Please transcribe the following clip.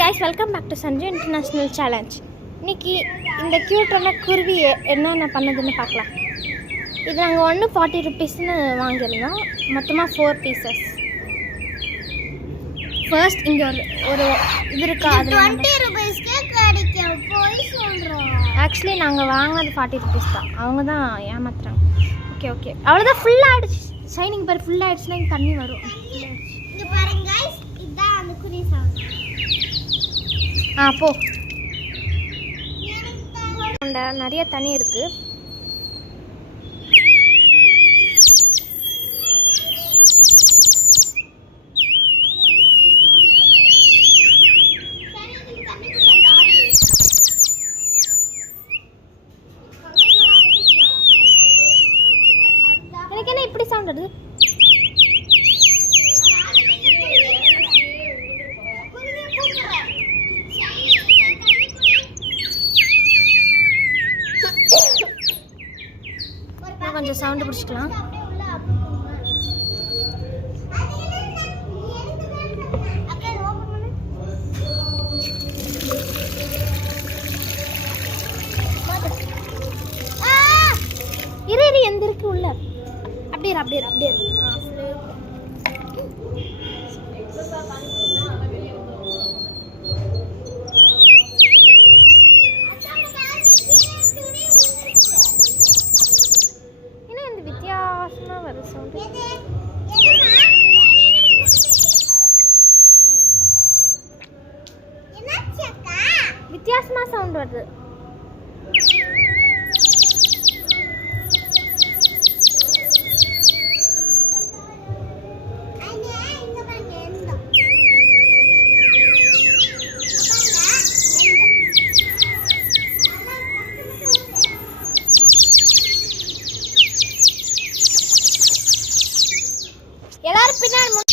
guys, welcome back to Sanju International Challenge. இன்னைக்கு இந்த கியூட்டான குருவி என்னென்ன பண்ணுதுன்னு பார்க்கலாம். இது நாங்கள் 140 rupeesனு வாங்கியிருந்தோம். மொத்தமாக 4 pieces. ஃபர்ஸ்ட் இங்கே ஒரு இது இருக்கா, அது 20 rupeesக்கே கிடைக்கும் போய் சொல்கிறோம். ஆக்சுவலி நாங்கள் வாங்கினது 40 rupees தான். அவங்க தான் ஏமாத்துறாங்க. ஓகே அவ்வளோதான், ஃபுல்லாக ஆகிடுச்சு. ஷைனிங் பாரு, ஃபுல்லாக ஆகிடுச்சுன்னா இங்கே தண்ணி வரும். இங்கே பாருங்க guys, இதுதான் அந்த குருவி சவுண்ட். போ. நிறைய தண்ணி இருக்கு. எனக்கு என்ன இப்படி சவுண்ட் வருது? கொஞ்சம் சவுண்ட் பிடிச்சிக்கலாம். இரு எந்த இருக்கு உள்ள? அப்படியே வித்தியாசமா வருது சவுண்ட். வித்தியாசமா சவுண்ட் வருது. எல்லாரும் பின்னாடி